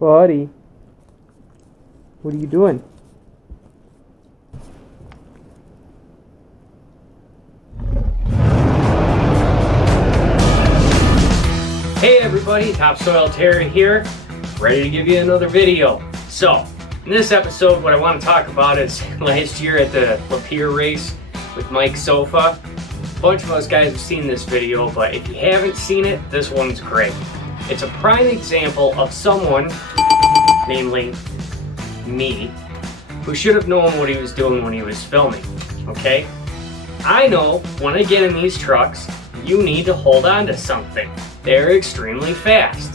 Buddy, what are you doing? Hey everybody, Topsoil Terry here, ready to give you another video. So, in this episode, what I want to talk about is last year at the Lapeer race with Mike Sofa. A bunch of us guys have seen this video, but if you haven't seen it, this one's great. It's a prime example of someone, namely me, who should have known what he was doing when he was filming, okay? I know when I get in these trucks, you need to hold on to something. They're extremely fast.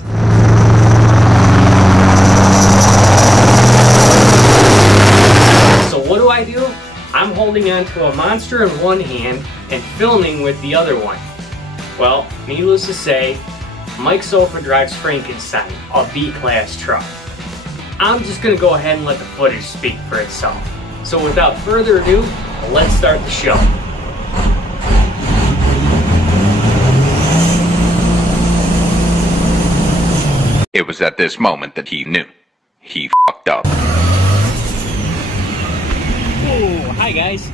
So what do? I'm holding on to a monster in one hand and filming with the other one. Well, needless to say, Mike Sofa drives Frankenstein, a B-class truck. I'm just gonna go ahead and let the footage speak for itself. So without further ado, let's start the show. It was at this moment that he knew. He fucked up. Oh, hi guys.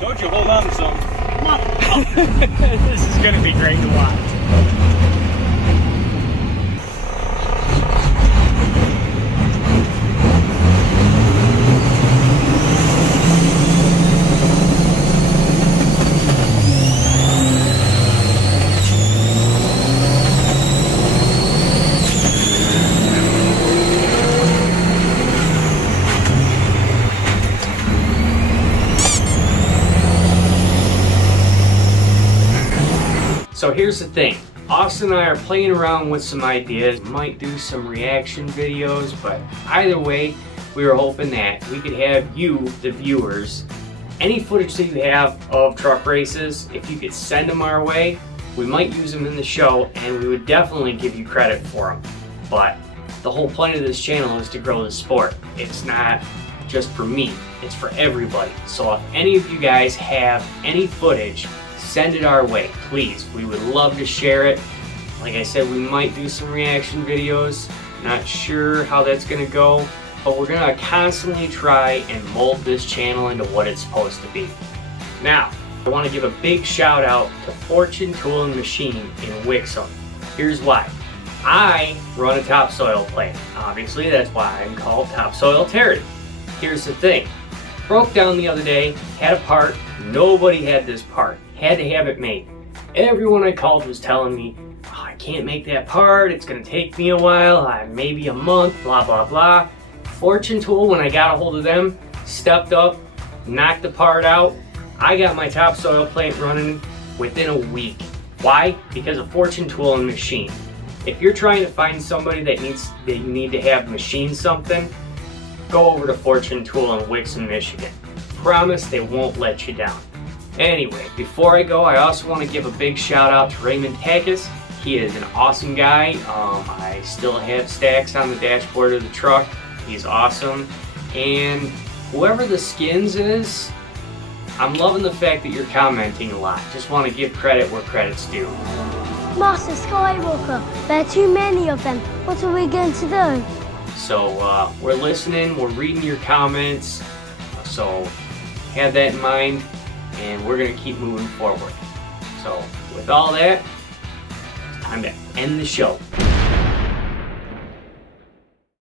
Don't you hold on to something. This is gonna be great to watch. So here's the thing, Austin and I are playing around with some ideas, might do some reaction videos, but either way, we were hoping that we could have you, the viewers, any footage that you have of truck races, if you could send them our way, we might use them in the show and we would definitely give you credit for them. But the whole point of this channel is to grow the sport. It's not just for me, it's for everybody. So if any of you guys have any footage, send it our way, please. We would love to share it. Like I said, we might do some reaction videos. Not sure how that's gonna go, but we're gonna constantly try and mold this channel into what it's supposed to be. Now, I wanna give a big shout out to Fortune Tool and Machine in Wixom. Here's why. I run a topsoil plant. Obviously, that's why I'm called Topsoil Terry. Here's the thing. Broke down the other day, had a part, nobody had this part. Had to have it made. Everyone I called was telling me, oh, I can't make that part, it's gonna take me a while, maybe a month, blah blah blah. Fortune Tool, when I got a hold of them, stepped up, knocked the part out. I got my topsoil plant running within a week. Why? Because of Fortune Tool and Machine. If you're trying to find somebody that you need to have machine something, go over to Fortune Tool in Wixom, Michigan. Promise they won't let you down. Anyway, before I go, I also want to give a big shout out to Raymond Takis. He is an awesome guy. I still have stacks on the dashboard of the truck. He's awesome. And whoever the skins is, I'm loving the fact that you're commenting a lot. Just want to give credit where credit's due. Master Skywalker, there are too many of them. What are we going to do? So we're listening, we're reading your comments. So have that in mind. And we're going to keep moving forward. So, with all that, it's time to end the show.